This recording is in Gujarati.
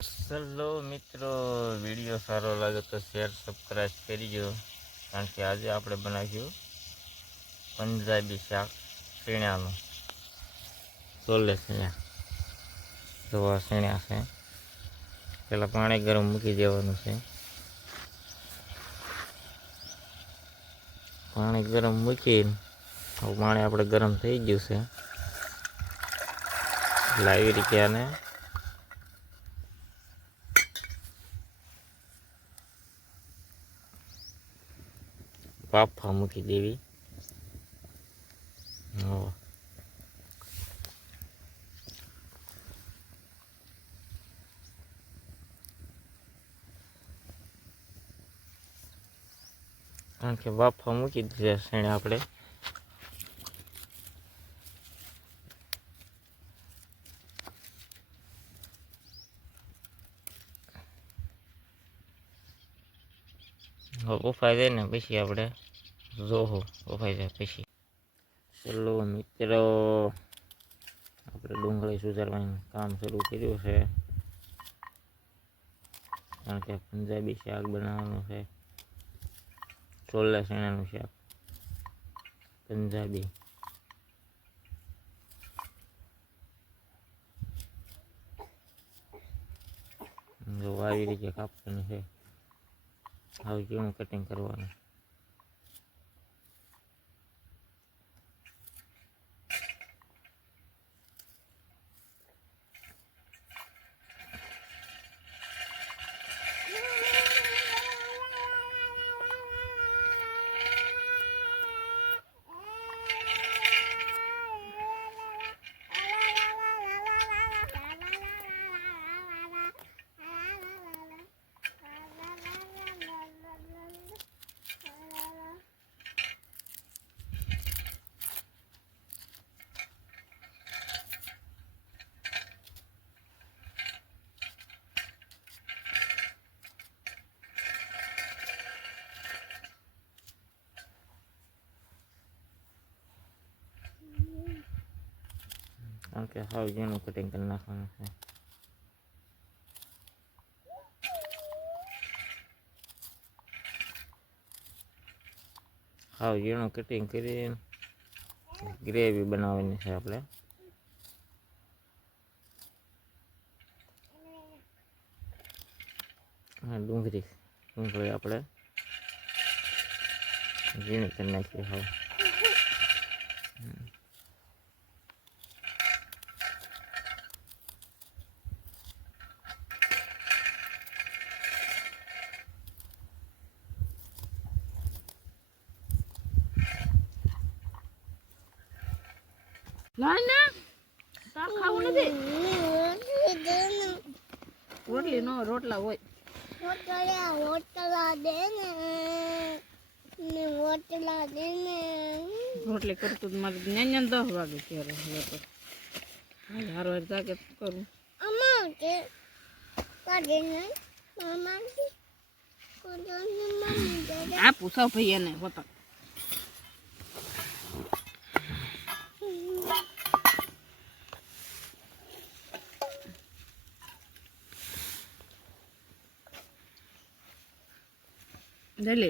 હેલો મિત્રો, વિડીયો સારો લાગે તો શેર સબસ્ક્રાઈબ કરજો. કારણ કે આજે આપણે બનાવ્યું પંજાબી શાક શીણાનું. છોલે શીણા જોવા શીણા છે. પહેલાં પાણી ગરમ મૂકી દેવાનું છે. પાણી ગરમ મૂકીને પાણી આપણે ગરમ થઈ ગયું છે. એટલે આવી રીતે આને બાફા મૂકી દેવી. કારણ કે બાફા મૂકી દીધા શેણે આપણે. બફાઈ જાય ને પછી આપણે જોહો બફાઈ જાય પછી. ચલો મિત્રો, આપણે ડુંગળી સુધારવાનું કામ શરૂ કર્યું છે. કારણ કે પંજાબી શાક બનાવવાનું છે. છોલે ચણાનું શાક પંજાબી. જો આવી રીતે કાપવાનું છે. હવે કેવું કટિંગ કરવાનું. કારણ કે હાવ જેનું કટિંગ કરી નાખવાનું છે. હાવ જેનું કટિંગ કરીને ગ્રેવી બનાવવાની છે આપણે. ડુંગળી આપણે ઝીણી કરી નાખીએ. હાવ રોટલી નો રોટલા હોય. રોટલી કરતું મારે 10 વાગે ત્યારે હારો જાગે કરું. આ પૂછાવ ભાઈ એને હોતા જલે